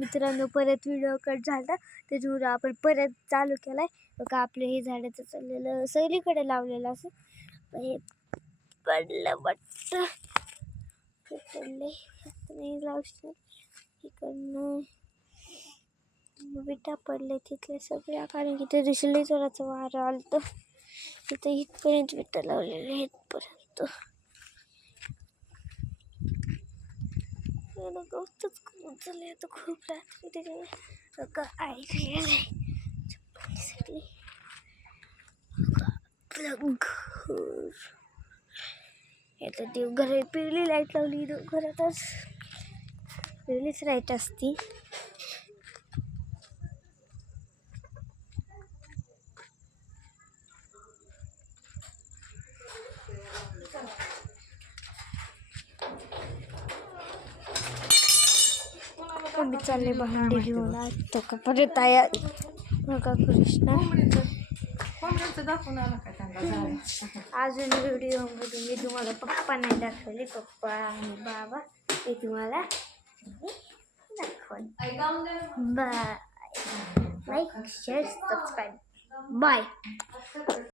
मित्रांनो परत video cut झाला त्याच्यामुळे आपण परत चालू केलाय. बघा आपलं हे झाडाचं चाललेलं सगळीकडे लावलेलं असं हे पडलं वाटतं पडले नाही लावू इकडनं विटा पडले तिथल्या सगळ्या कारण की त्या दिवशी लई जोराचं वारं आलं तिथं इथपर्यंत विटा लावलेल्या आहेत इथपर्यंत गवतच करून चाललंय आता खूप रात्री त्याच्यामुळे का ऐकलेलं आहे आपलं घर आता देवघर पिवळी लाईट लावली घरातच पिवळीच लाईट असती. मी चालले भांडी घेऊन तो का परत आया बघा कृष्णा अजून व्हिडिओमध्ये मी तुम्हाला पप्पा नाही दाखवले पप्पा आणि बाबा ते तुम्हाला दाखवले. Bye like share subscribe bye.